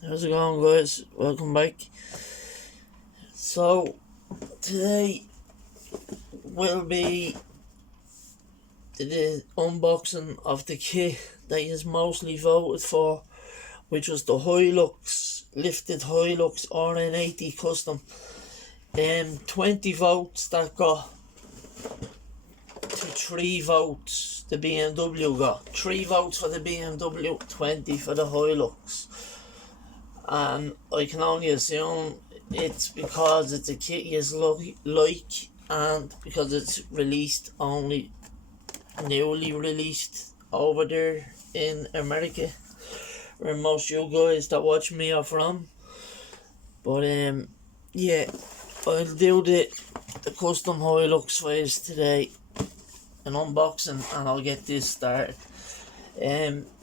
How's it going, guys? Welcome back. So today will be the unboxing of the kit that is mostly voted for, which was the HILUX lifted HILUX RN80 custom. 20 votes that got to 3 votes. The BMW got 3 votes for the BMW, 20 for the HILUX. And I can only assume it's because it's a kit you like, and because it's newly released over there in America, where most of you guys that watch me are from. But yeah, I'll do the custom HILUX files today, an unboxing, and I'll get this started.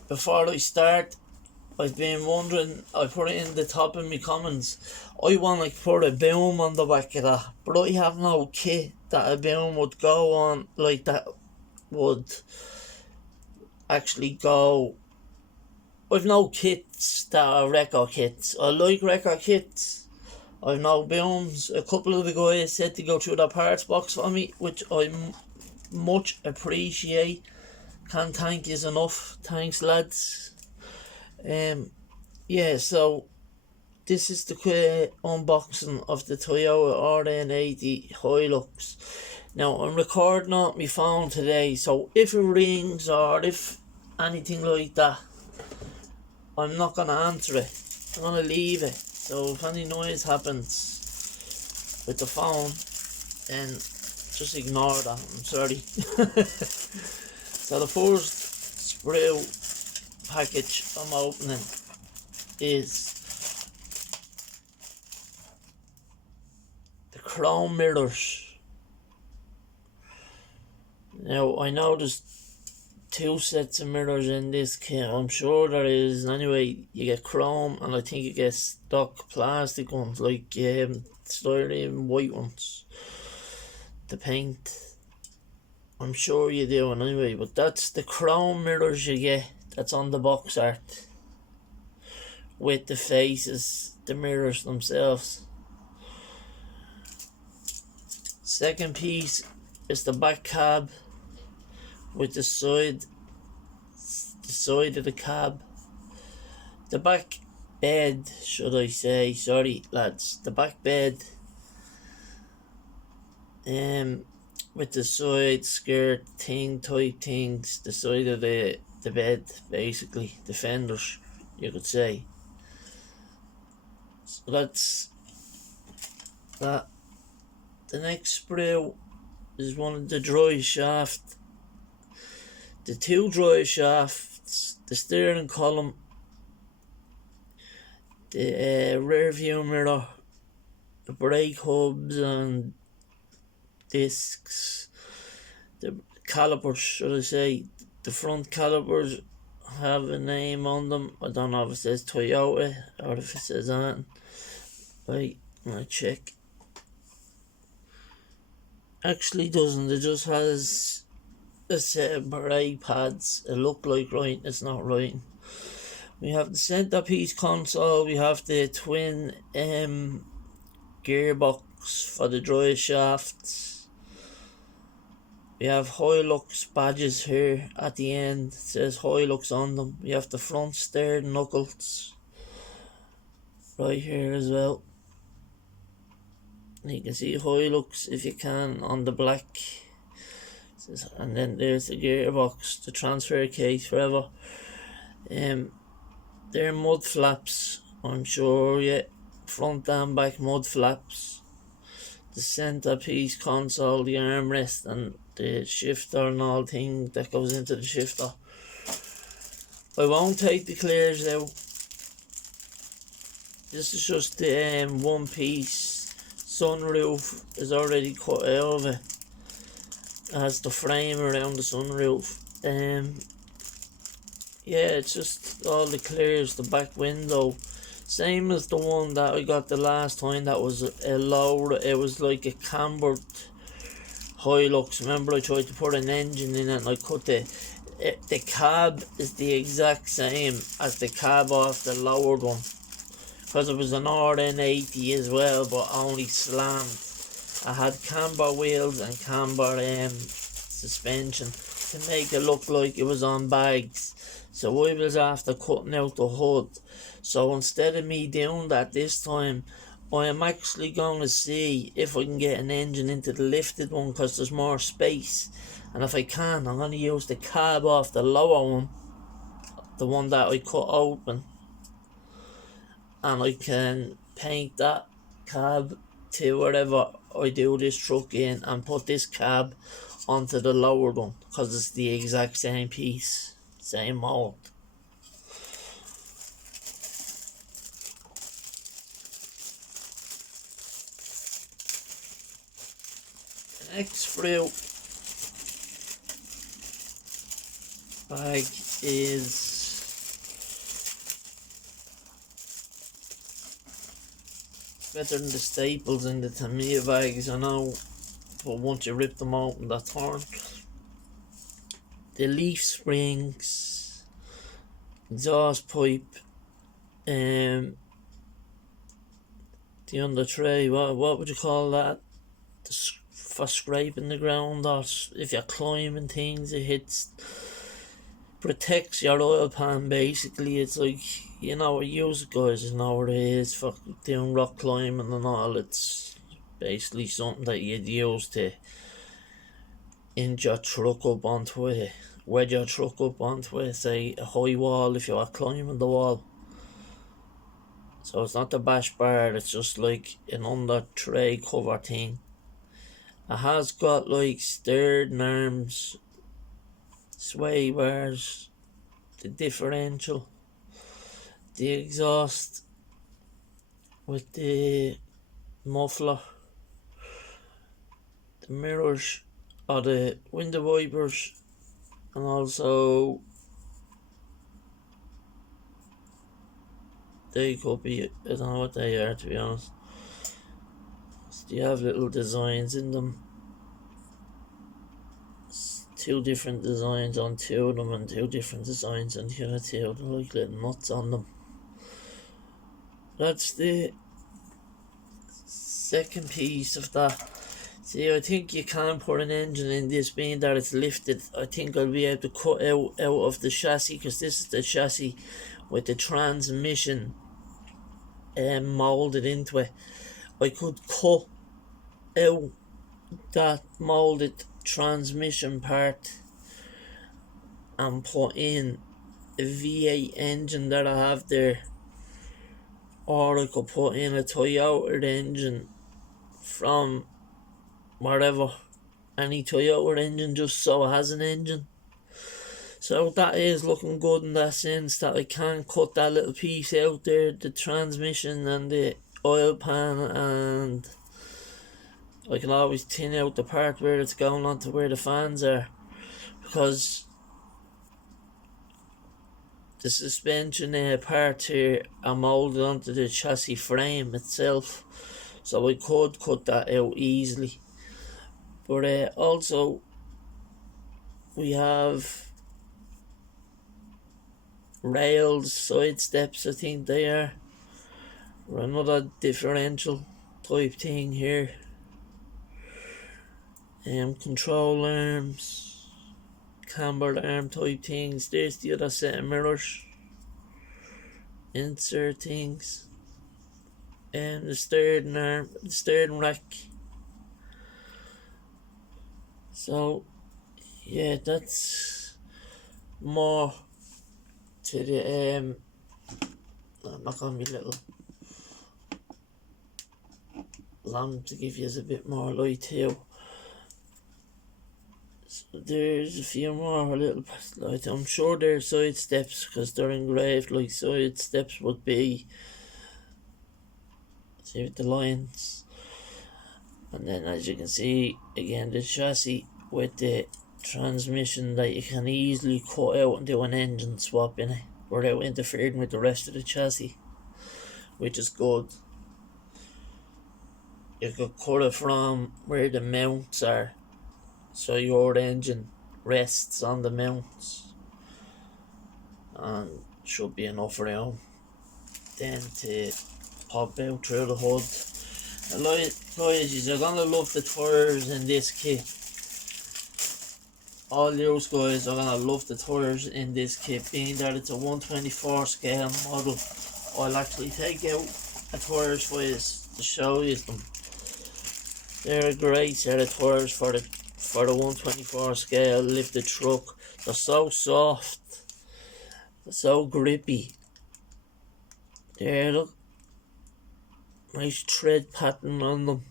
Before I start, I've been wondering, I put it in the top of my comments, I want to put a boom on the back of that, but I have no kit that a boom would go on, like that would actually go. I've no kits that are record kits. I like record kits. I've no booms. A couple of the guys said to go through the parts box for me, which I much appreciate. Can't thank you enough. Thanks, lads. Yeah, so this is the unboxing of the Toyota RN80 HILUX. Now, I'm recording on my phone today, so if it rings or if anything like that, I'm not going to answer it. I'm going to leave it. So if any noise happens with the phone, then just ignore that. I'm sorry. So the first sprue package I'm opening is the chrome mirrors. Now, I know there's 2 sets of mirrors in this kit. I'm sure there is. Anyway, you get chrome, and I think you get stock plastic ones, like styrene white ones. The paint, I'm sure you do anyway, but that's the chrome mirrors you get. That's on the box art, with the faces, the mirrors themselves. Second piece is the back cab with the side of the cab. The back bed, should I say, sorry lads, the back bed, with the side skirt thing type things, the side of the bed, basically, the fenders, you could say. So that's that. The next sprue is one of the drive shaft. The 2 drive shafts, the steering column, the rear view mirror, the brake hubs and discs, the calipers, should I say. The front calipers have a name on them. I don't know if it says Toyota or if it says Ann. Wait, I'm gonna check. Actually doesn't. It just has a set of brake pads. It look like right, it's not right. We have the centerpiece console. We have the twin gearbox for the drive shafts. We have HILUX badges here at the end. It says HILUX on them. We have the front steering knuckles right here as well. You can see HILUX if you can on the black. And then there's the gearbox, the transfer case forever. They're mud flaps, I'm sure, yeah. Front and back mud flaps. The centerpiece console, the armrest and the shifter and all thing that goes into the shifter. I won't take the clears out. This is just the one piece. Sunroof is already cut out of it. It has the frame around the sunroof. Yeah, it's just all the clears, the back window. Same as the one that I got the last time, that was a lower, it was like a cambered HILUX. Remember, I tried to put an engine in it and I cut the cab is the exact same as the cab off the lowered one. because it was an RN80 as well, but only slammed. I had camber wheels and camber suspension to make it look like it was on bags. So I was after cutting out the hood. So instead of me doing that this time, I am actually going to see if I can get an engine into the lifted one because there's more space. And if I can, I'm going to use the cab off the lower one, the one that I cut open, and I can paint that cab to wherever I do this truck in and put this cab onto the lower one because it's the exact same piece, same mold. The next fruit bag is better than the staples in the Tamiya bags, I know, but once you rip them open, they're torn. The leaf springs, exhaust pipe, the under tray, what would you call that? For scraping the ground, or if you're climbing things, it protects your oil pan basically. It's like, you know, you guys know what it is for doing rock climbing and all. It's basically something that you'd use to inch your truck up onto it, wedge your truck up onto it, say a high wall if you are climbing the wall. So it's not the bash bar, it's just like an under tray cover thing. It has got like steering arms, sway bars, the differential, the exhaust with the muffler, the mirrors or the window wipers, and also they could be, I don't know what they are to be honest. So they have little designs in them. It's two different designs on two of them and two different designs on the other two. They're like little nuts on them. That's the second piece of that. See, I think you can put an engine in this, being that it's lifted. I think I'll be able to cut out of the chassis, because this is the chassis with the transmission moulded into it. I could cut out that moulded transmission part and put in a V8 engine that I have there, or I could put in a Toyota engine from wherever, any Toyota engine, just so it has an engine. So that is looking good in that sense, that I can cut that little piece out there, the transmission and the oil pan, and I can always tin out the part where it's going on to where the fans are, because the suspension parts here are moulded onto the chassis frame itself, so I could cut that out easily. But also we have rails, side steps, I think they are, or another differential type thing here, control arms, cambered arm type things. There's the other set of mirrors, insert things, and the steering arm, the steering rack. So yeah, that's more to the I'm not gonna be little lamp to give you a bit more light too. So there's a few more little light. I'm sure they're side steps because they're engraved like side steps would be. See with the lines, and then as you can see again, the chassis with the transmission that you can easily cut out and do an engine swap in it without interfering with the rest of the chassis, which is good. You could cut it from where the mounts are, so your engine rests on the mounts, and should be enough room then to pop out through the hood. And like, guys, you're gonna love the tyres in this kit. All you guys are gonna love the tyres in this kit, being that it's a 124 scale model. I'll actually take out the tyres for you to show you them. They're a great set of tyres for the 124 scale lifted truck. They're so soft, they're so grippy. There, look, nice tread pattern on them.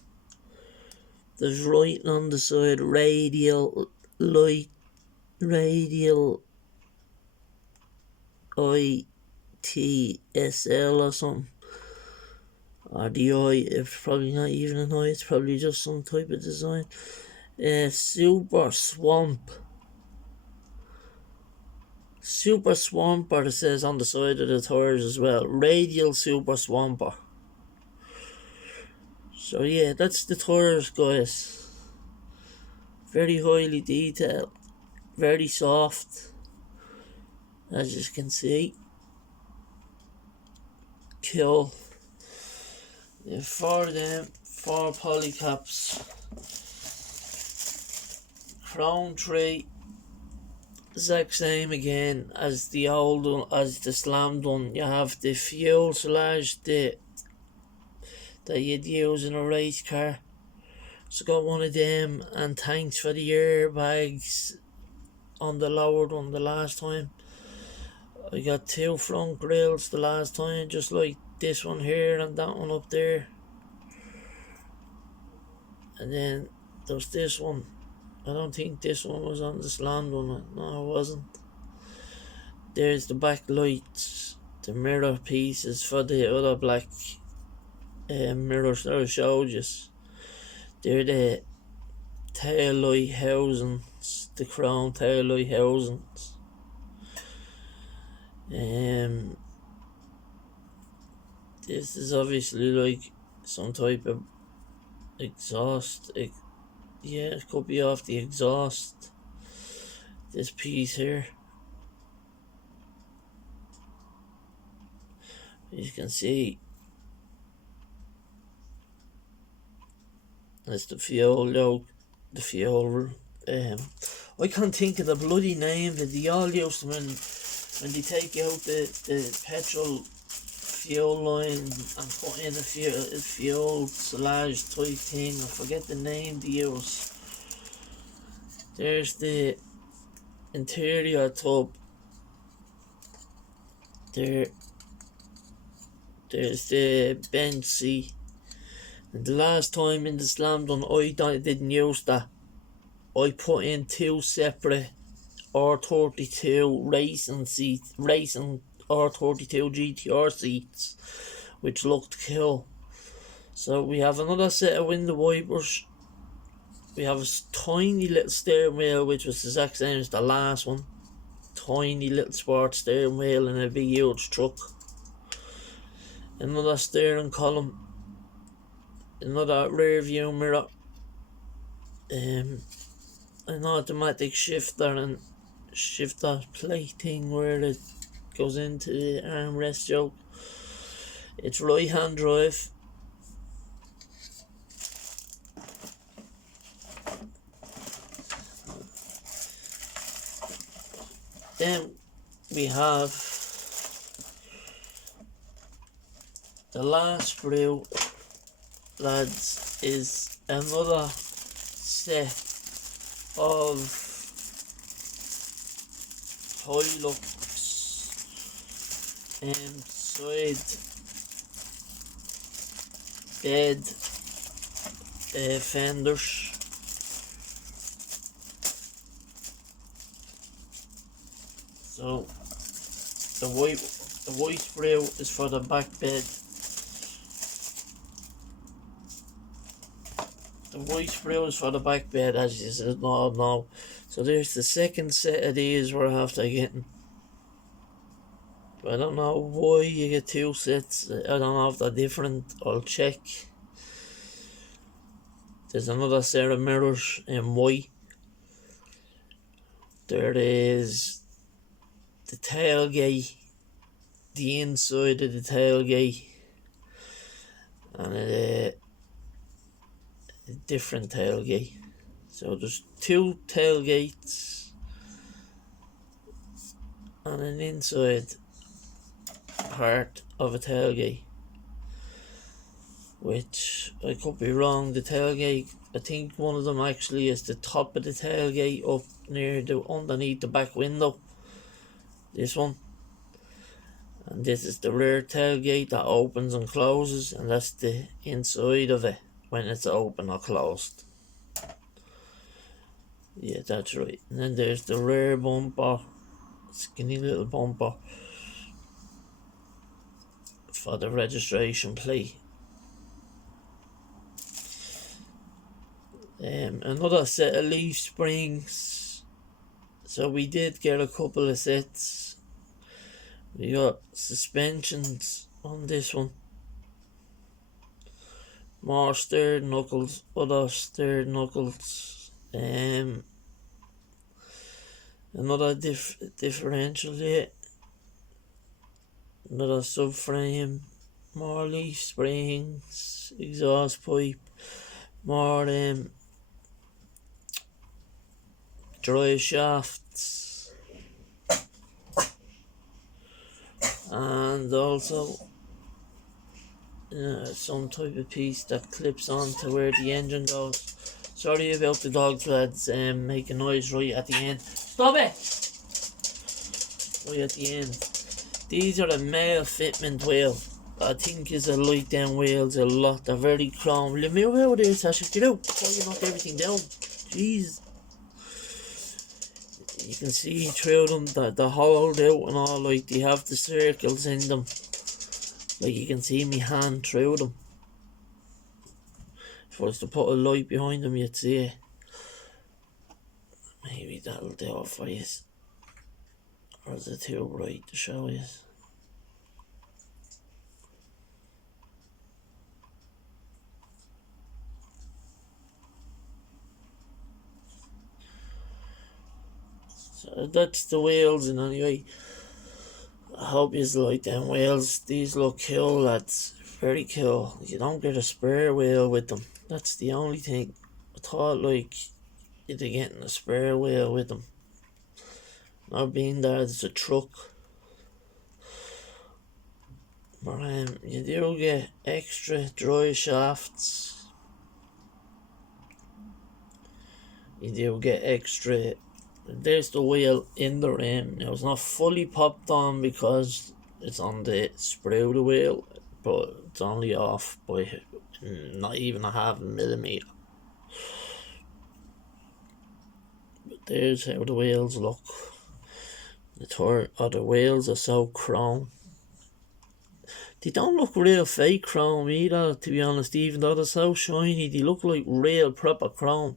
There's writing on the side, radial ITSL or something. Or the I, it's probably not even an I, it's probably just some type of design. Super Swamper, it says on the side of the tyres as well. Radial Super Swamper. So yeah, that's the tyres, guys. Very highly detailed, very soft, as you can see. Cool. Yeah, four polycaps. Chrome tray. Exact same again as the old one, as the slammed one. You have the fuselage that you'd use in a race car. So got one of them, and thanks for the airbags on the lowered one the last time. I got two front grills the last time, just like this one here and that one up there. And then there's this one. I don't think this one was on the slammed one. No, it wasn't. There's the back lights, the mirror pieces for the other black mirrors that I showed you. They're the tail light housings, the chrome tail light housings. This is obviously like some type of exhaust. Yeah, it could be off the exhaust. This piece here, you can see, that's the fuel yoke, the fuel. I can't think of the bloody name that they all used to when they take out the petrol fuel line and put in a fuel sludge type thing. I forget the name they use. There's the interior tub. There's the bench seat. And the last time in the slammed one, I didn't use that. I put in two separate R32 racing R32 GTR seats, which looked cool. So we have another set of window wipers. We have a tiny little steering wheel, which was the exact same as the last one. Tiny little sport steering wheel in a big huge truck. Another steering column. Another rear view mirror. An automatic shifter and shifter plate thing where it goes into the armrest yoke. It's right hand drive. Then we have the last brew, lads, is another set of HILUX side bed fenders. So the white spray is for the back bed. The white spray is for the back bed, as you said now. So there's the second set of these we're after getting. I don't know why you get two sets. I don't know if they're different. I'll check. There's another set of mirrors in white. There is the tailgate, the inside of the tailgate. and a different tailgate. So there's two tailgates and an inside part of a tailgate, which I could be wrong. The tailgate, I think one of them actually is the top of the tailgate up near the underneath the back window. This one. And this is the rear tailgate that opens and closes, and that's the inside of it when it's open or closed. Yeah, that's right. And then there's the rear bumper, skinny little bumper for the registration plate. Another set of leaf springs. So we did get a couple of sets. We got suspensions on this one. More stirred knuckles, other stirred knuckles. Another differential here. Another subframe. More leaf springs, exhaust pipe. More dry shafts, and also some type of piece that clips on to where the engine goes. Sorry about the dogs, lads, making noise right at the end. Stop it! Right at the end. These are the male fitment wheel. I think is a light down wheels a lot. They're very chrome. Let me move out there, Sasha. Get out before you knock everything down. Jeez. You can see through them that they're hollowed out and all, like they have the circles in them. Like you can see me hand through them. If I was to put a light behind them, you'd see it. Maybe that'll do it for you. Or is it too bright to show you? So that's the wheels, and anyway, I hope you like them wheels. These look cool, lads. Very cool. You don't get a spare wheel with them. That's the only thing. I thought like you'd be getting a spare wheel with them. Not being there, there's a truck. But you do get extra dry shafts. You do get extra. There's the wheel in the rim. Now it's not fully popped on because it's on the sprue of the wheel, but it's only off by not even a half a millimeter. But there's how the wheels look. The wheels are so chrome. They don't look real fake chrome either, to be honest, even though they're so shiny. They look like real proper chrome.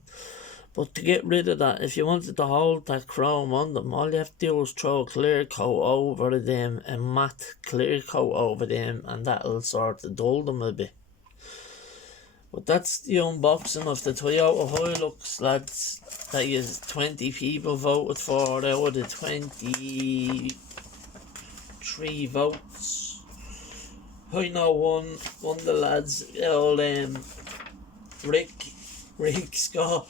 But to get rid of that, if you wanted to hold that chrome on them, all you have to do is throw a clear coat over them, a matte clear coat over them, and that'll sort of dull them a bit. But that's the unboxing of the Toyota HILUX, lads. That is 20 people voted for out of the 23 votes. I know one of the lads, old Rick Scott.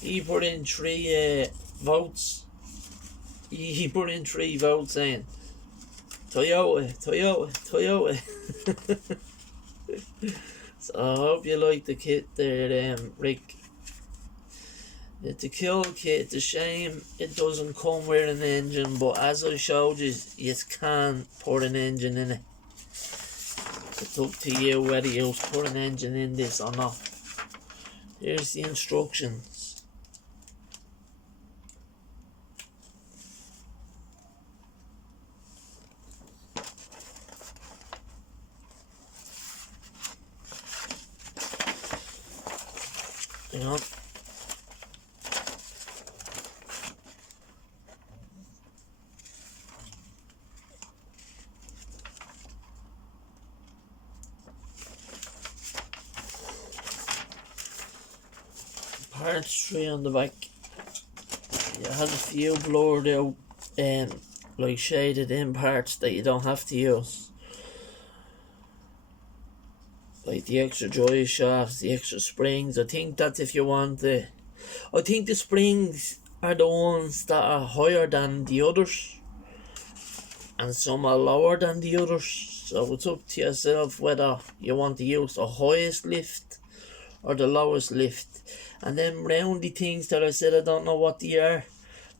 He put in 3 votes. He put in 3 votes saying Toyota. So I hope you like the kit there, Rick. It's a cool kit. It's a shame it doesn't come with an engine, but as I showed you, you can put an engine in it. It's up to you whether you put an engine in this or not. Here's the instructions. Hang on. Parts 3 on the back. It has a few blurred out like shaded in parts that you don't have to use. like the extra dry shafts, the extra springs. I think that's if you want the. I think the springs are the ones that are higher than the others, and some are lower than the others. So it's up to yourself whether you want to use the highest lift or the lowest lift. And then roundy things that I said I don't know what they are.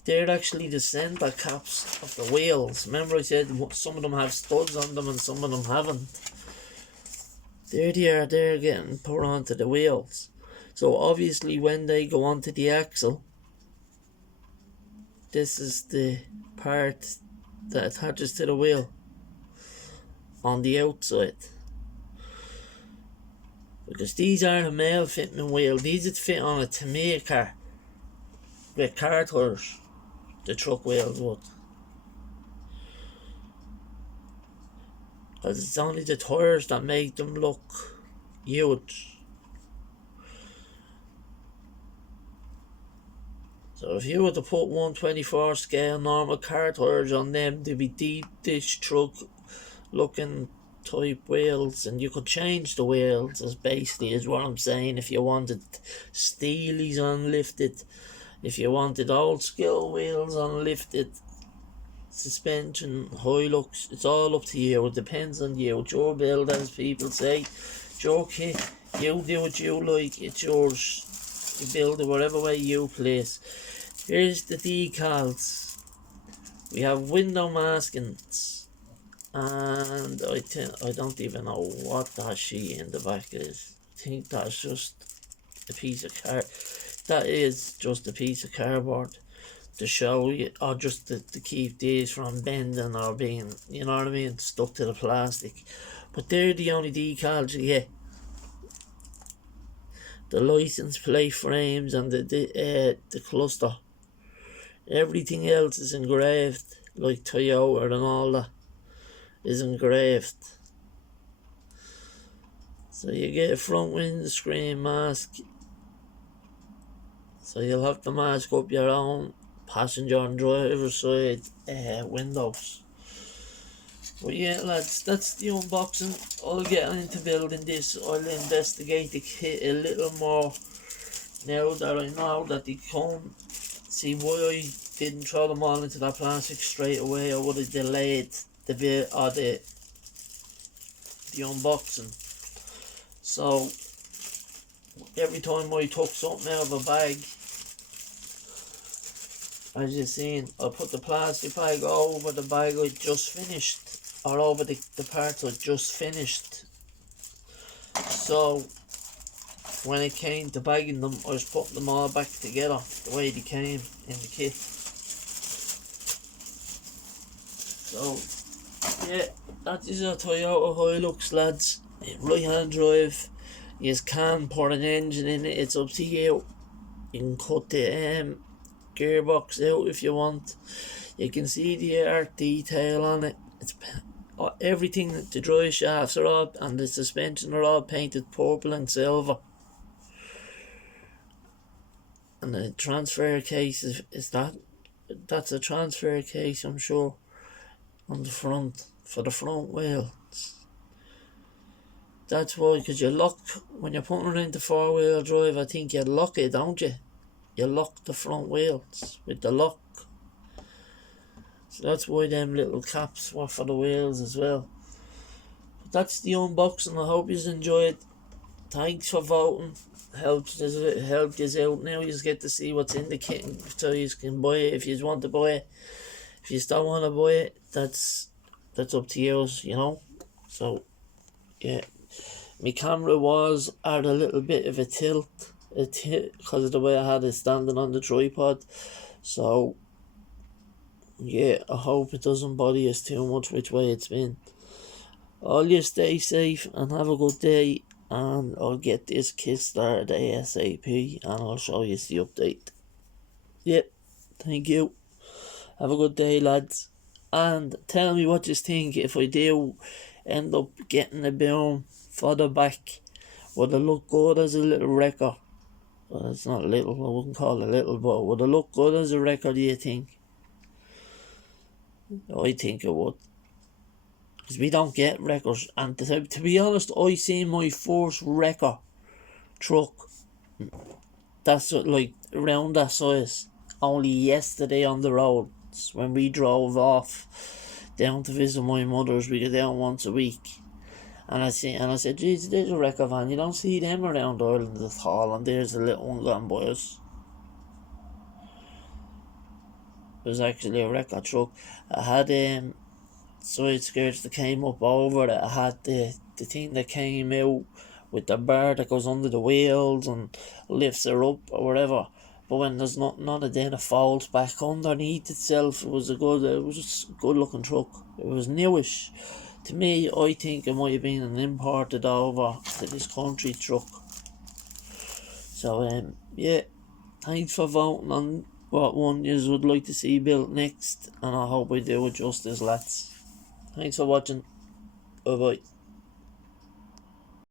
They're actually the centre caps of the wheels. Remember I said some of them have studs on them and some of them haven't. There they are, they're getting put onto the wheels. So obviously when they go onto the axle, this is the part that attaches to the wheel on the outside. Because these aren't a male fitting wheel, these would fit on a Tamiya car with car tires, the truck wheels would. Because it's only the tires that make them look huge. So if you were to put 124 scale normal car tires on them, they'd be deep dish truck looking type wheels, and you could change the wheels, as basically is what I'm saying. If you wanted steelies unlifted, if you wanted old school wheels unlifted, suspension, HILUX, it's all up to you. It depends on you. It's your build, as people say. It's your kit. You do what you like. It's yours. You build it whatever way you please. Here's the decals. We have window maskings, and I don't even know what that sheet in the back is. I think that's just a piece of that is just a piece of cardboard to show you, or just to keep these from bending or being, you know what I mean, stuck to the plastic. But they're the only decals you get. The license plate frames and the cluster. Everything else is engraved, like Toyota and all that is engraved. So you get a front windscreen mask. So you'll have to mask up your own passenger and driver side windows. But yeah lads, that's the unboxing. I'll get into building this. I'll investigate the kit a little more now that I know that they come. See why I didn't throw them all into that plastic straight away. I would have delayed the bit or the unboxing. So every time I took something out of a bag, as you've seen, I put the plastic bag over the bag I just finished, or over the parts I just finished. So when it came to bagging them, I was putting them all back together the way they came in the kit. So yeah, that is a Toyota Hilux lads. Right hand drive. You can put an engine in it, it's up to you. You can cut the gearbox out if you want. You can see the art detail on it. It's everything. The drive shafts are all, and the suspension are all painted purple and silver. And the transfer case is that's a transfer case, I'm sure, on the front for the front wheels. That's why, because you lock when you're putting it into 4-wheel drive. I think you lock it, don't you? You lock the front wheels with the lock. So that's why them little caps were for the wheels as well. But that's the unboxing. I hope you enjoyed. Thanks for voting. Helped us out. Now you get to see what's in the kit, so you can buy it if you want to buy it. If you don't want to buy it, that's up to you, you know. So yeah, my camera was at a little bit of a tilt because of the way I had it standing on the tripod. So yeah, I hope it doesn't bother you too much which way it's been. All you stay safe and have a good day, and I'll get this kit started ASAP and I'll show you the update. Yep, thank you. Have a good day lads, and tell me what you think if I do end up getting a boom for the back. Would it look good as a little wrecker? Well, it's not little, I wouldn't call it little, but would it look good as a wrecker, do you think? I think it would. because we don't get wreckers. And to be honest, I seen my first wrecker truck that's like around that size only yesterday on the roads when we drove off down to visit my mother's. We go down once a week, and I said, geez, there's a wrecker van. You don't see them around Ireland at all, and there's a little one gone by us. It was actually a wrecker truck. I had side skirts that came up over it. I had the thing that came out with the bar that goes under the wheels and lifts her up or whatever. But when there's none of them, it folds back underneath itself. It was a good looking truck. It was newish. To me, I think it might have been an imported over to this country truck. So yeah, thanks for voting on what one you would like to see built next, and I hope I do it justice, lads. Thanks for watching. Bye bye.